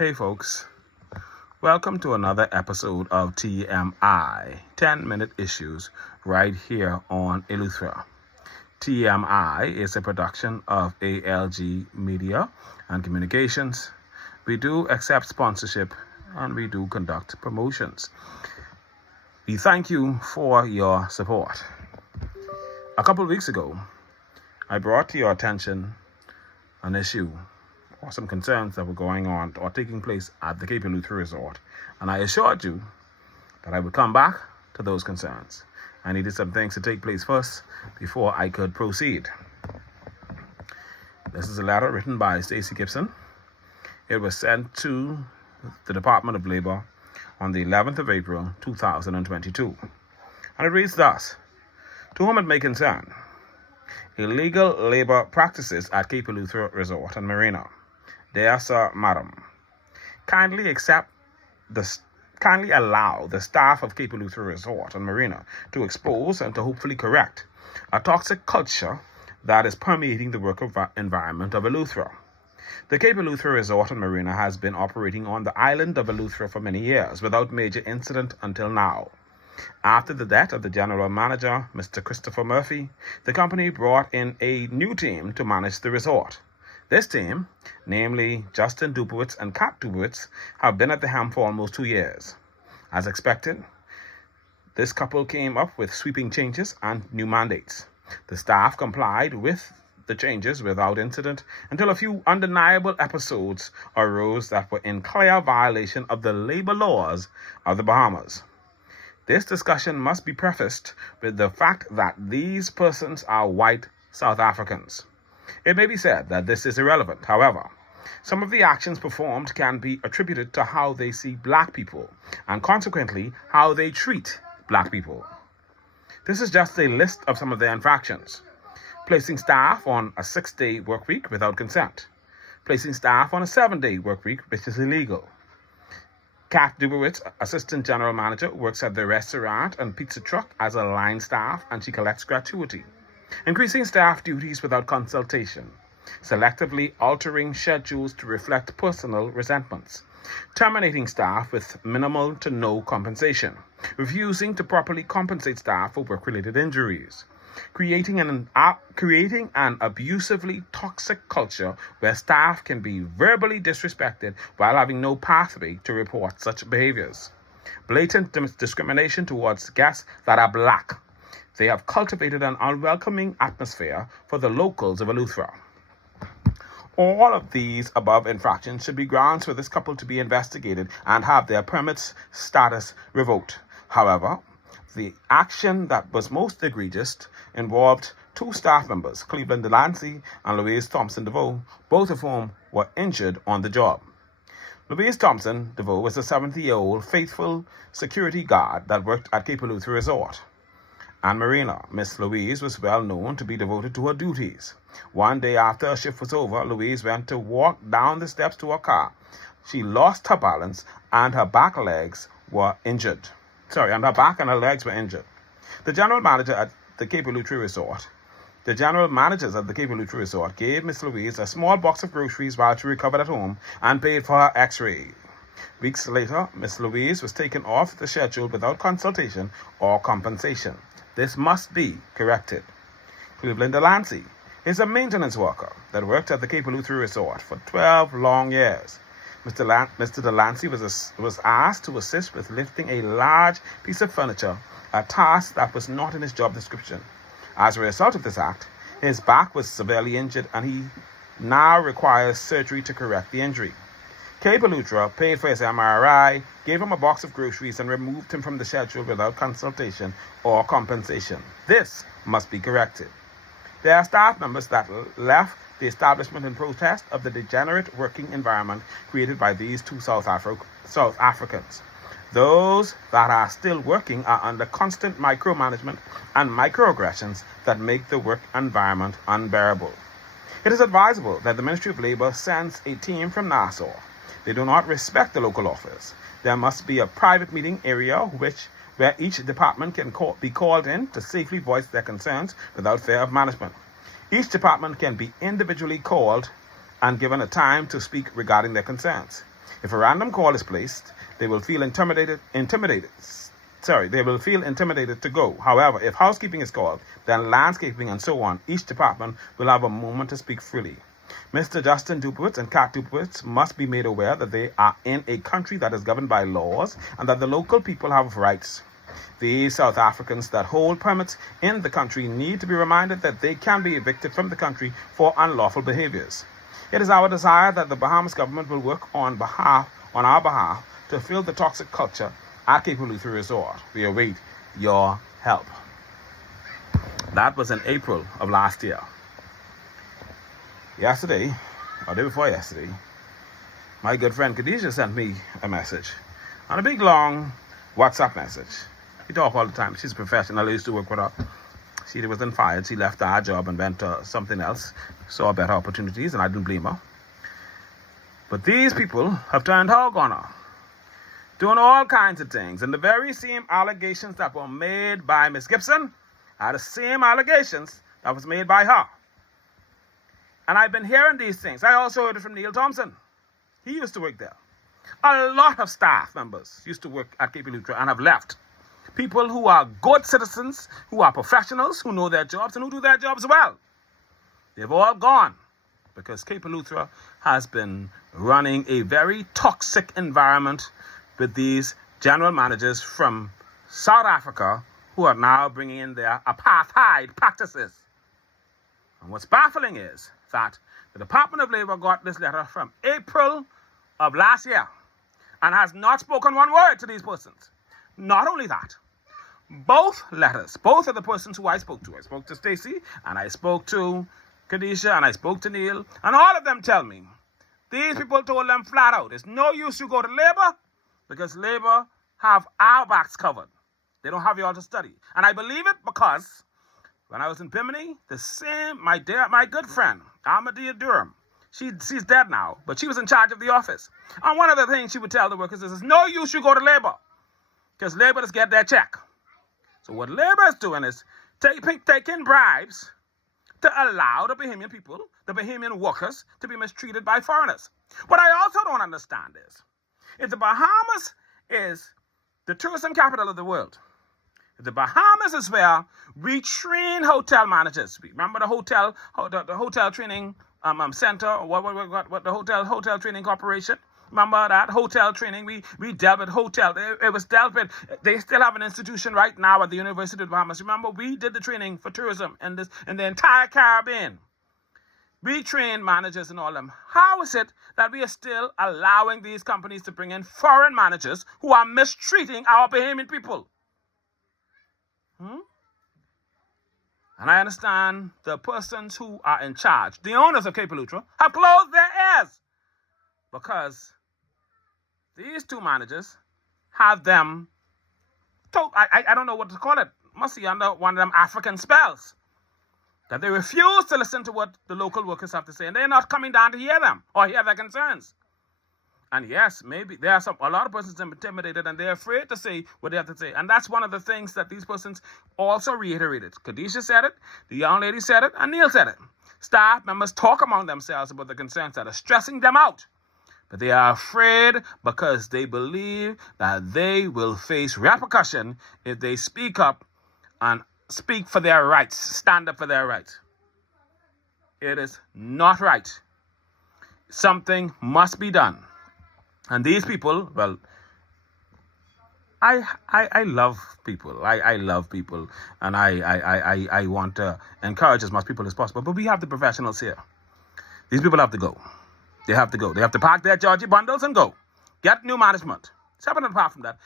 Hey folks, welcome to another episode of TMI, 10-minute issues, right here on 𝐓𝐿𝐬𝐳. TMI is a production of ALG Media and Communications. We do accept sponsorship and we do conduct promotions. We thank you for your support. A couple of weeks ago, I brought to your attention an issue or some concerns that were going on or taking place at the 𝐾𝐻 Resort. And I assured you that I would come back to those concerns. I needed some things to take place first before I could proceed. This is a letter written by Stacey Gibson. It was sent to the Department of Labor on the 11th of April, 2022. And it reads thus: to whom it may concern, illegal labor practices at 𝐾𝐻 Resort and Marina. Dear Sir, Madam, kindly allow the staff of 𝐾𝐻 Resort and Marina to expose and to hopefully correct a toxic culture that is permeating the work environment of 𝐓𝐿𝐬𝐳. The 𝐾𝐻 Resort and Marina has been operating on the island of 𝐓𝐿𝐬𝐳 for many years without major incident until now. After the death of the general manager, Mr. Christopher Murphy, the company brought in a new team to manage the resort. This team, namely Justin 𝘱𝑗𝑒𝑊𝑒𝑡𝑧 and Kat 𝘱𝑗𝑒𝑊𝑒𝑡𝑧, have been at the helm for almost 2 years. As expected, this couple came up with sweeping changes and new mandates. The staff complied with the changes without incident until a few undeniable episodes arose that were in clear violation of the labor laws of the Bahamas. This discussion must be prefaced with the fact that these persons are white South Africans. It may be said that this is irrelevant. However, some of the actions performed can be attributed to how they see black people and consequently how they treat black people. This is just a list of some of their infractions: placing staff on a 6-day work week without consent, placing staff on a 7-day work week, which is illegal. Kat 𝘱𝑗𝑒𝑊𝑒𝑡𝑧, assistant general manager, works at the restaurant and pizza truck as a line staff and she collects gratuity. Increasing staff duties without consultation, selectively altering schedules to reflect personal resentments, terminating staff with minimal to no compensation, refusing to properly compensate staff for work-related injuries, creating an abusively toxic culture where staff can be verbally disrespected while having no pathway to report such behaviors, blatant discrimination towards guests that are black. They have cultivated an unwelcoming atmosphere for the locals of 𝐓𝐿𝐬𝐳. All of these above infractions should be grounds for this couple to be investigated and have their permits status revoked. However, the action that was most egregious involved 2 staff members, Cleveland Delancey and Louise Thompson DeVoe, both of whom were injured on the job. Louise Thompson DeVoe was a 70-year-old faithful security guard that worked at 𝐾𝐻 Resort and Marina. Miss Louise was well known to be devoted to her duties. One day after her shift was over, Louise went to walk down the steps to her car. She lost her balance and her back and her legs were injured. The general manager at the 𝐾𝐻 Resort gave Miss Louise a small box of groceries while she recovered at home and paid for her x-ray. Weeks later, Miss Louise was taken off the schedule without consultation or compensation. This must be corrected. Cleveland Delancey is a maintenance worker that worked at the 𝐾𝐻 Resort for 12 long years. Mr. Delancey was asked to assist with lifting a large piece of furniture, a task that was not in his job description. As a result of this act, his back was severely injured and he now requires surgery to correct the injury. 𝐾𝐻 paid for his MRI, gave him a box of groceries, and removed him from the schedule without consultation or compensation. This must be corrected. There are staff members that left the establishment in protest of the degenerate working environment created by these 2 South Africans. Those that are still working are under constant micromanagement and microaggressions that make the work environment unbearable. It is advisable that the Ministry of Labor sends a team from Nassau. They do not respect the local office. There must be a private meeting area where each department can be called in to safely voice their concerns without fear of management. Each department can be individually called and given a time to speak regarding their concerns. If a random call is placed, they will feel intimidated to go. However, if housekeeping is called, then landscaping and so on, each department will have a moment to speak freely. Mr. Justin 𝐷𝐸𝐺 and Kat 𝐷𝐸𝐺 must be made aware that they are in a country that is governed by laws and that the local people have rights. These South Africans that hold permits in the country need to be reminded that they can be evicted from the country for unlawful behaviors. It is our desire that the Bahamas government will work on our behalf to fill the toxic culture at Cape Eleuthera Resort. We await your help. That was in April of last year. Yesterday, or day before yesterday, my good friend 𝐄𝐍 sent me a message on a big long WhatsApp message. We talk all the time. She's a professional. I used to work with her. She wasn't fired. She left our job and went to something else, saw better opportunities, and I didn't blame her. But these people have turned hog on her, doing all kinds of things. And the very same allegations that were made by Miss Gibson are the same allegations that was made by her. And I've been hearing these things. I also heard it from Neil Thompson. He used to work there. A lot of staff members used to work at Cape Eleuthera and have left. People who are good citizens, who are professionals, who know their jobs and who do their jobs well. They've all gone because Cape Eleuthera has been running a very toxic environment with these general managers from South Africa who are now bringing in their apartheid practices. And what's baffling is that the Department of Labor got this letter from April of last year and has not spoken one word to these persons. Not only that, both letters, both of the persons who I spoke to Stacey and I spoke to 𝐄𝐍 and I spoke to Neil, and all of them tell me, these people told them flat out, it's no use you go to Labor because Labor have our backs covered. They don't have you all to study. And I believe it because when I was in Bimini, my good friend, Ahmadiyya Durham, she's dead now, but she was in charge of the office. And one of the things she would tell the workers is, it's no use you go to Labor because Labor just get their check. So what Labor is doing is taking bribes to allow the Bahamian people, the Bahamian workers, to be mistreated by foreigners. What I also don't understand is, if the Bahamas is the tourism capital of the world, if the Bahamas is where we train hotel managers. Remember the hotel training center, what the hotel training corporation? Remember that hotel training? We dealt with hotel. It was dealt with. They still have an institution right now at the University of the Bahamas. Remember, we did the training for tourism in the entire Caribbean. We trained managers and all them. How is it that we are still allowing these companies to bring in foreign managers who are mistreating our Bahamian people? And I understand the persons who are in charge, the owners of Cape Eleuthera, have closed their ears because these two managers have them, I don't know what to call it, must be under one of them African spells, that they refuse to listen to what the local workers have to say, and they're not coming down to hear them or hear their concerns. And yes, maybe there are a lot of persons intimidated and they're afraid to say what they have to say. And that's one of the things that these persons also reiterated. 𝐄𝐍 said it, the young lady said it, and Neil said it. Staff members talk among themselves about the concerns that are stressing them out. But they are afraid because they believe that they will face repercussion if they speak up and speak for their rights, stand up for their rights. It is not right. Something must be done. And these people, well, I love people. I love people. And I want to encourage as much people as possible. But we have the professionals here. These people have to go. They have to go. They have to pack their Georgie bundles and go. Get new management. Separate and apart from that,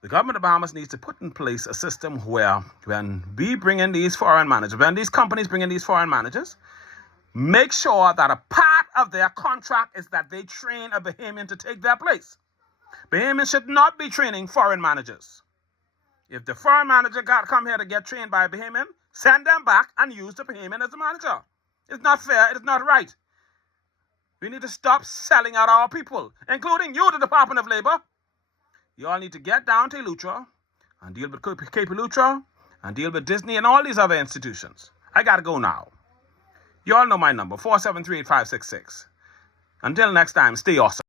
the government of Bahamas needs to put in place a system where when we bring in these foreign managers, when these companies bring in these foreign managers, make sure that a part of their contract is that they train a Bahamian to take their place. Bahamians should not be training foreign managers. If the foreign manager come here to get trained by a Bahamian, send them back and use the Bahamian as the manager. It's not fair. It's not right. We need to stop selling out our people, including you, the Department of Labor. You all need to get down to Eleuthera and deal with Cape Eleuthera and deal with Disney and all these other institutions. I got to go now. You all know my number, 473-8566. Until next time, stay awesome.